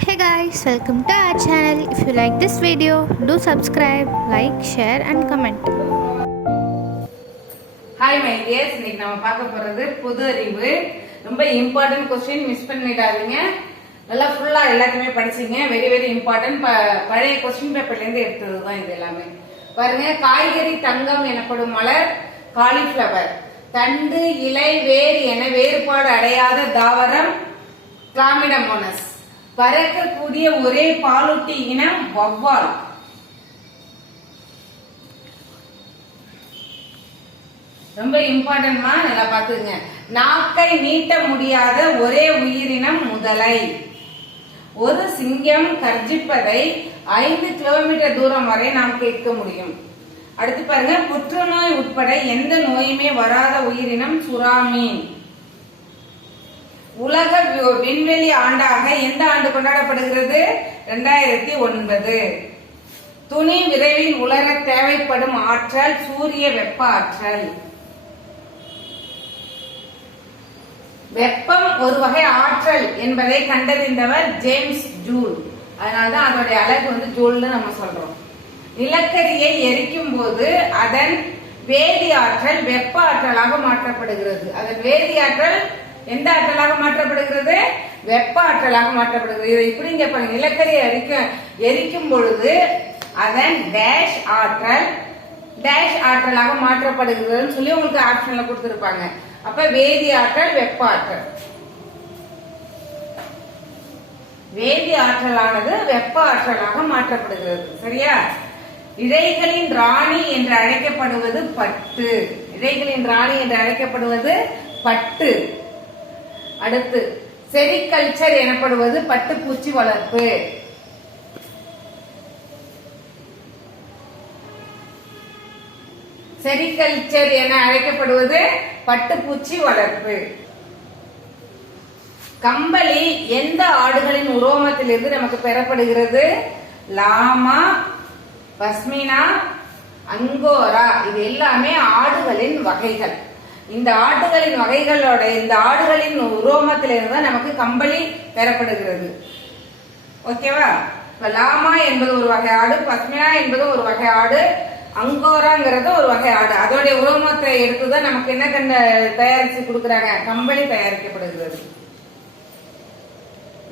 Hey guys welcome to our channel if you like this video do subscribe like share and comment hi my dears இன்னைக்கு நம்ம பார்க்க போறது பொது அறிவு. ரொம்ப இம்பார்ட்டன்ட் கொஸ்டின் மிஸ் பண்ணிடாதீங்க. நல்லா ஃபுல்லா எல்லாத்தையுமே படிச்சீங்க. வெரி வெரி இம்பார்ட்டன்ட் பழைய கொஸ்டின் பேப்பர்ல இருந்து எடுத்தது தான் இது எல்லாமே. பாருங்க காய்கறி தங்கம் எனப்படும் மலர் காலிஃப்ளவர் தண்டு இலை வேர் என வேறுபாடு அடையாத தாவரம் கிளாமிடமோனஸ் பறக்கக்கூடிய ஒரே பாலூட்டி இனம் வவ்வால். ரொம்ப இம்பார்ட்டன்மா நல்லா பாத்துங்க நாக்கை நீட்ட முடியாத ஒரே உயிரினம் முதலை. ஒரு சிங்கம் கர்ஜிப்பதை ஐந்து கிலோமீட்டர் தூரம் வரை நாம் கேட்க முடியும். அடுத்து பாருங்க புற்றுநோய் உட்பட எந்த நோயுமே வராத உயிரினம் சுறாமீன். உலக விண்வெளி ஆண்டாக எந்த ஆண்டு கொண்டாடப்படுகிறது? ரெண்டாயிரத்தி ஒன்பது. துணி விரைவில் உலர தேவைப்படும் ஆற்றல் சூரிய வெப்ப ஆற்றல். வெப்பம் ஒரு வகை ஆற்றல் என்பதை கண்டறிந்தவர் ஜேம்ஸ் ஜூல். அதனால்தான் அதோடைய அழகு வந்து ஜூல்னு நம்ம சொல்றோம். நிலக்கரியை எரிக்கும் போது அதன் வேதி ஆற்றல் வெப்ப ஆற்றலாக மாற்றப்படுகிறது. அதன் வேதி ஆற்றல் எந்த ஆற்றலாக மாற்றப்படுகிறது? வெப்ப ஆற்றலாக மாற்றப்படுகிறது. இதை இப்படி இங்க பாருங்க. நிலக்கரியை எரிக்க எரிக்கும் பொழுது அதன் டேஷ் ஆற்றல் டேஷ் ஆற்றலாக மாற்றப்படுகிறதுன்னு சொல்லி உங்களுக்கு ஆப்ஷன்ல கொடுத்துருப்பாங்க. அப்ப வேதி ஆற்றல் வெப்ப ஆற்றல். வேதி ஆற்றலானது வெப்ப ஆற்றலாக மாற்றப்படுகிறது. சரியா? இழைகளின் ராணி என்று அழைக்கப்படுவது பட்டு. இழைகளின் ராணி என்று அழைக்கப்படுவது பட்டு. அடுத்து செரிகல்ச்சர் எனப்படுவது பட்டுப்பூச்சி வளர்ப்பு. செரிகல்ச்சர் என அழைக்கப்படுவது பட்டுப்பூச்சி வளர்ப்பு. கம்பளி எந்த ஆடுகளின் உரோமத்திலிருந்து நமக்கு பெறப்படுகிறது? Llama pashmina angora. இது எல்லாமே ஆடுகளின் வகைகள். இந்த ஆடுகளின் வகைகளோட இந்த ஆடுகளின் உரோமத்திலிருந்து தான் நமக்கு கம்பளி பெறப்படுகிறது. ஓகேவா? இப்ப லாமா என்பது ஒரு வகை ஆடு பத்மினா என்பது ஒரு வகை ஆடு அங்கோராங்கிறது ஒரு வகை ஆடு. அதோடைய உரோமத்தை எடுத்துதான் நமக்கு என்ன கண்ட தயாரிச்சு கொடுக்கறாங்க? கம்பளி தயாரிக்கப்படுகிறது.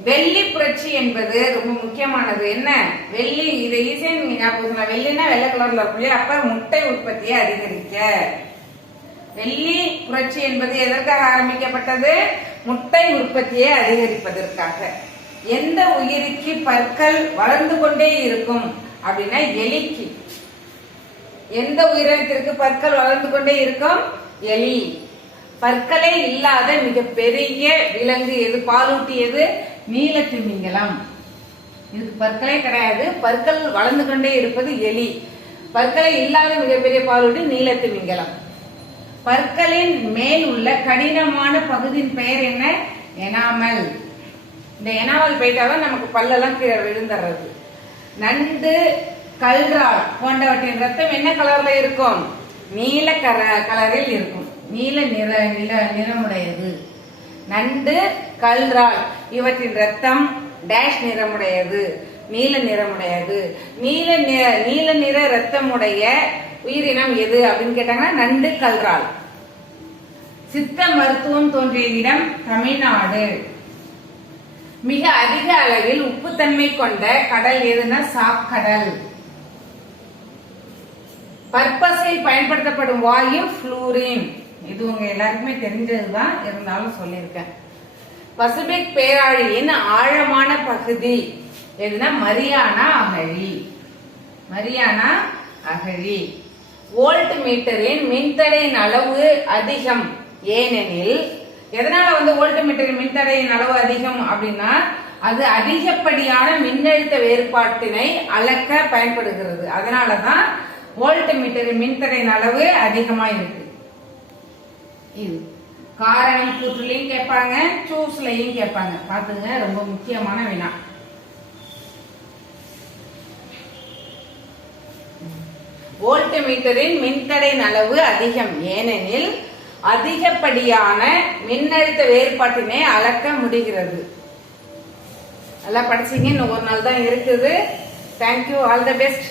வெள்ளி புரட்சி என்பது ரொம்ப முக்கியமானது. என்ன? வெள்ளி இது ஈஸியா நீங்க ஞாபகம் வெள்ளினா வெள்ளை கலர்ல இருக்கும் இல்லையா? அப்ப முட்டை உற்பத்தியை அதிகரிக்க வெள்ளி புரட்சி என்பது எதற்காக ஆரம்பிக்கப்பட்டது? முட்டை உற்பத்தியை அதிகரிப்பதற்காக. எந்த உயிருக்கு பற்கள் வளர்ந்து கொண்டே இருக்கும் அப்படின்னா எலிக்கு. எந்த உயிரினத்திற்கு பற்கள் வளர்ந்து கொண்டே இருக்கும்? எலி. பற்களே இல்லாத மிகப்பெரிய விலங்கு எது? பாலூட்டியது நீலத்திமிங்கலம் இதுக்கு பற்களே கிடையாது. பற்கள் வளர்ந்து கொண்டே இருப்பது எலி. பற்களை இல்லாத மிகப்பெரிய பாலூட்டி நீலத்திமிங்கலம் பற்களின் மேல் உள்ள கடினமான பகுதியின் பெயர் என்ன? எனாமல். இந்த எனாமல் போயிட்டாதான் நமக்கு பல்லெல்லாம் கீழே விழுந்துடுறது. நண்டு கல்றால் போன்றவற்றின் ரத்தம் என்ன கலர்ல இருக்கும்? நீல கர கலரில் இருக்கும். நீல நிற நிற நிறமுடையது. நண்டு கல்றால் இவற்றின் ரத்தம் டேஷ் நிறமுடையது. நீல நிறமுடையது. நீல நிற நீல நிற ரத்தமுடைய உயிரினம் எது அப்படின்னு கேட்டாங்கன்னா நண்டு கல்றால். சித்த மருத்துவம் தோன்றிய இடம் தமிழ்நாடு. மிக அதிக அளவில் உப்புத்தன்மை கொண்ட கடல் எதுனா சாக்கடல். பர்பஸில் பயன்படுத்தப்படும் வாயு புளூரின் இது உங்க எல்லாருக்குமே தெரிஞ்சதுதான் இருந்தாலும் சொல்லியிருக்கேன். பசிபிக் பேராழியின் ஆழமான பகுதி எதுனா மரியானா அகழி. மரியானா அகழி. வோல்ட் மீட்டரின் மின்தடையின் அளவு அதிகம். ஏனெனில் எதனால வந்து வோல்ட் மீட்டரின் மின்தடையின் அளவு அதிகம் அப்படின்னா அது அதிகப்படியான மின்னழுத்த வேறுபாட்டினை அளக்க பயன்படுகிறது. அதனாலதான் வோல்ட் மீட்டரின் மின்தடையின் அளவு அதிகமா இருக்கு. இது காரணம் கூற்றுலையும் கேட்பாங்க சூஸ்லையும் கேட்பாங்க. பாத்துங்க ரொம்ப முக்கியமான வினா. வோல்ட் மீட்டரின் மின்தடையின் அளவு அதிகம். ஏனெனில் அதிகப்படியான மின்னழுத்த வேறுபாட்டினை அளக்க முடிகிறது. நல்லா படிச்சீங்க. இன்னும் ஒரு நாள் தான் இருக்குது. Thank you all the best